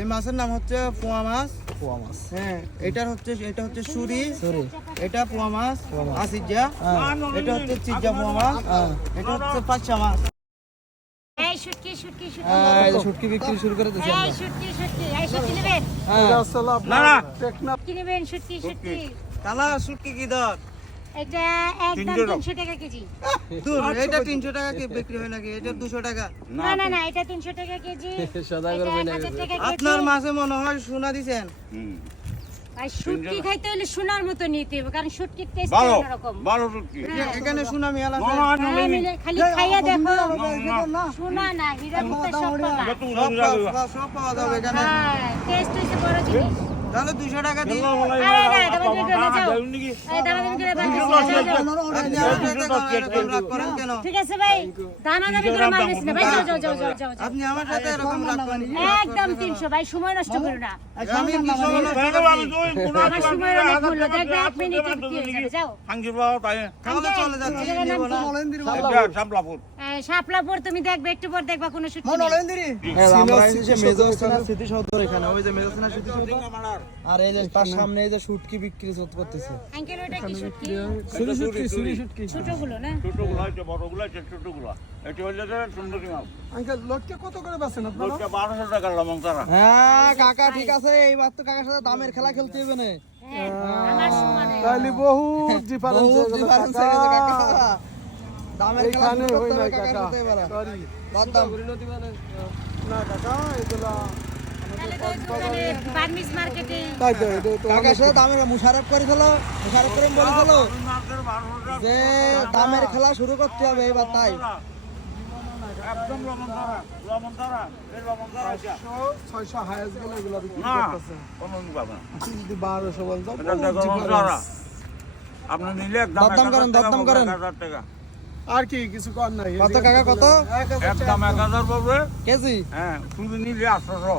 এই মাছের নাম হচ্ছে পোয়া মাছ। পোয়া মাছ। হ্যাঁ, এটা হচ্ছে সুরি। এটা পোয়া মাছ আসিজা। এটা হচ্ছে চিজা পোয়া মাছ। এটা হচ্ছে পাঁচা মাছ। এই শুটকি শুটকি শুটকি এই যে শুটকি বিক্রি শুরু করে দিয়েছি এই আমরা। শুটকি শুটকি এই শুটকি নেবেন না না, কি নেবেন শুটকি শুটকি কালা শুটকি কি দর? এটা একদম 300 টাকা কেজি দূর, এটা 300 টাকা কি বিক্রি হয় নাকি? এটা 200 টাকা। না না না এটা 300 টাকা কেজি সদা করে এটা বলে 1000 টাকা কেজি আপনার মাছে মনে হয় সোনা দিছেন। আর শুটকি খাইতে হলে সোনার মতো নিতে হবে কারণ শুটকির টেস্ট ভালো অন্যরকম ভালো শুটকি। এখানে সোনা মিয়াল আছে। হ্যাঁ, খালি খাইয়া দেখো সোনা না হীরা মুক্তা সব পাবা সব পাওয়া যাবে এখানে। হ্যাঁ টেস্ট হইছে বড় জিনিস তাহলে 200 টাকা দিই। আরে না দাম দিয়ে না যাও এই দাম দিয়ে বাকি আপনি আমার সাথে এরকম রাগ করেন কেন? ঠিক আছে ভাই দানা দাবি করে মাল বেশি না ভাই যাও যাও যাও যাও যাও আপনি আমার সাথে এরকম রাগ করেন? একদম 300 ভাই সময় নষ্ট করো না আমি কি সময় নষ্ট করছি? আমার সময় অনেক মূল্য দেখবে 1 মিনিটে বিক্রি হয়ে যাবে যাও তাহলে চলে যাচ্ছি, নেব না। শাপলাপুর তুমি দেখবে একটু পর দেখবা কোনো শুটকি নেই। আমরা এসেছি মেজো সিনার স্মৃতি সদর এখানে। ওই যে মেজো সিনার স্মৃতি সদর। আর এই যে তার সামনে এই যে শুটকি বিক্রি করতেছে। আঙ্কেল ওটা কি শুটকি সুরি শুটকি। ছোটগুলো না হ্যাঁ কাকা ঠিক আছে, এইবার তো কাকার সাথে দামের খেলা খেলতে হবে না। হ্যাঁ, আমার সমানে তাহলে বহুত ডিফারেন্স হয়ে গেছে কাকা। দামের খেলা শুরু করতে হবে কাকার সাথে এবার। দাম না কাকা এগুলা তাহলে তো দোকানে বার্মিস মার্কেটে কাকার সাথে দামের মুশারফ করে ফেলো, মুশারফ করে বলে ফেলো যে দামের খেলা শুরু করতে হবে এবার। তাই একদম লবণ ধরা 600 হাইস গেলে এগুলা বিক্রি না করতেছে। কোনো পাবে না। যদি 1200 বলতো এটা দেখো লবণ ধরা আপনি নিলে একদম দরদাম করেন, দরদাম করেন। 1000 টাকা আর কি কিছু কর নাই। কত কাকা কত একদম 1000 পড়বে। কেজি? হ্যাঁ শুধু নিলে 800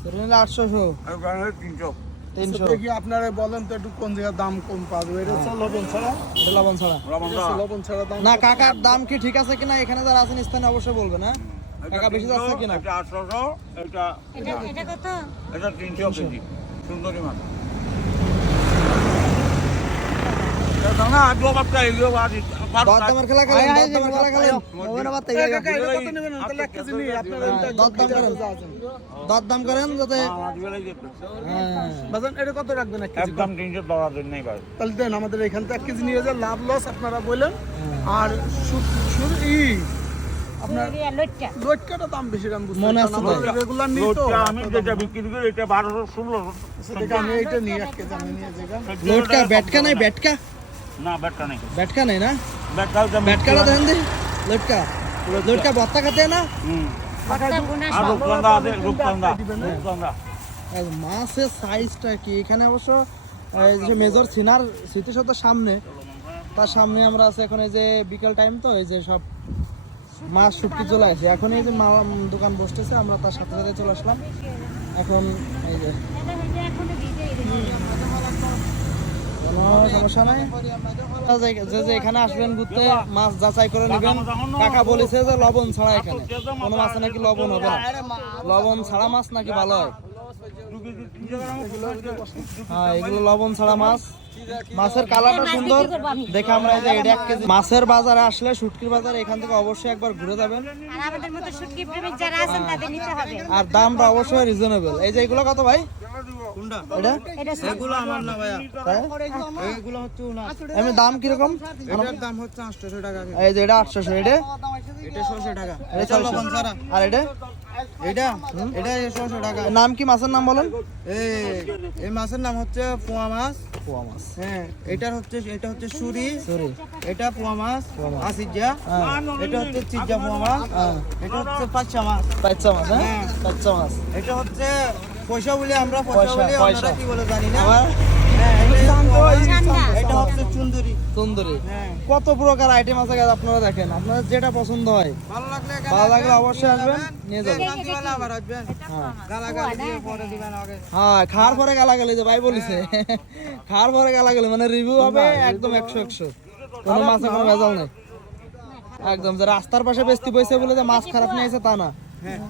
সেটা 800 আর বাড়লে 300 300। দেখি আপনারা বলেন তো একটু কোন জায়গায় দাম কম পাবে। এটা হচ্ছে লবণ ছাড়া, এটা লবণ ছাড়া। লবণ ধরা লবণ ছাড়া দাম না কাকার দাম কি ঠিক আছে কিনা এখানে যারা আছেন স্থানে অবশ্যই বলবে না। কাকা বেশি যাচ্ছে কিনা? এটা 800 এটা এটা কত এটা 300 কেজি সুন্দরী মাছ। এটা না আজও বাচ্চা এলিও বাড়ি দরদামের খেলা খেলেন, দরদামের খেলা খেলেন। কাকা এটা কত নেবেন? তাহলে 1 কেজি নিয়ে আপনারা এটা দরদাম করেন, দরদাম করেন যাতে। হ্যাঁ বাজান এটা কত রাখবেন 1 কেজি? একদম 300 টাকা দিন নাই ভাই। তাহলে দেন আমাদের এখান থেকে 1 কেজি নিয়ে যান, লাভ লস আপনারা বলেন। আর আপনার সুরিয়া লটকা লোটকাটা দাম বেশি, দাম বুঝতে মনে পারছেন? আছে তো? আমাদের রেগুলার নিই তো। লোটটা আমি যেটা বিক্রি করি এটা 1200 1600 দেখে আমি এইটা নিয়ে 1 কেজি আমি নিয়ে যাই। লোটকা বেটকা নাই, বেটকা না ব্যাটটা নাই বেটকা নাই না? ব্যাটটা বেটকাটা দেন দি। লোটকা লোটকা ভর্তা খেতে না? ভর্তা গুনা আর সব রূপচন্দা আছে রূপচন্দা আর মাছের সাইজটা কি এখানে অবশ্য এই যে মেজর সিনার স্মৃতি সদর সামনে, তার সামনে আমরা আছে এখন। এই যে বিকেল টাইম তো এই যে সব মাছ শুটকি চলে আসে এখন। এই যে দোকান বসতেছে, আমরা তার সাথে সাথে চলে আসলাম এখন। এই যে এখনো দিতেই কোনো সমস্যা নাই, যে যে এখানে আসবেন ঘুরতে মাছ যাচাই করে নেবেন। কাকা বলেছে যে লবণ ছাড়া এখানে কোনো মাছে নাকি লবণ হবে না, লবণ ছাড়া মাছ নাকি ভালো হয়। হ্যাঁ এগুলো লবণ ছাড়া মাছ। মাছের কালারটা সুন্দর দেখে আমরা এই যে এটা 1 কেজি। মাছের বাজারে আসলে শুটকির বাজারে এখান থেকে অবশ্যই একবার ঘুরে যাবেন। আর আমাদের মতো শুটকি প্রেমিক যারা আছেন তাদের নিতে হবে। আর দামটা অবশ্যই রিজনেবল। এই যে এগুলো কত ভাই? কোনটা? এটা এটা এগুলো আমার না ভাইয়া, তাই? এগুলো হচ্ছে না। এমনি দাম কিরকম? এটার দাম হচ্ছে 800 টাকা। এই যে এটা 800, এটা এটা 600 টাকা। এটা এটা লবণ ছাড়া। আর এটা এটা 600 টাকা। এর নাম কি? মাছের নাম বলেন। এই মাছের নাম হচ্ছে পোয়া মাছ। পোয়া মাছ। হ্যাঁ, এটা হচ্ছে সুরি। সরি এটা পোয়া মাছ আসিজা। এটা হচ্ছে চিজা পোয়া মাছ। এটা হচ্ছে পাঁচা মাছ। পাইচা মাছ। হ্যাঁ হ্যাঁ। পাইচা মাছ। এটা হচ্ছে পয়সা বলি আমরা, পয়সা পয়সা, বলি পয়সা। আমরা কি বলে জানি না। আমার হ্যাঁ, ঠান্ডা এটা হচ্ছে চুন্দুরি। তন্দুরি। হ্যাঁ, কত প্রকার আইটেম আছে guys, আপনারা দেখেন আপনাদের যেটা পছন্দ হয়। ভালো লাগলে অবশ্যই আসবেন, নিয়ে যাবেন। শান্তিওয়ালা আবার আসবেন। গালাগালি দিয়ে পরে দিবেন আগে। হ্যাঁ খাওয়ার পরে গালাগালি যে ভাই বলিছে, খাওয়ার পরে গালাগালি মানে রিভিউ হবে একদম 100 কোনো মাছে কোনো ভেজাল নেই একদম। যে রাস্তার পাশে বেচতে বসে বলে যে মাছ খারাপ নিয়ে এসে তা না। হ্যাঁ,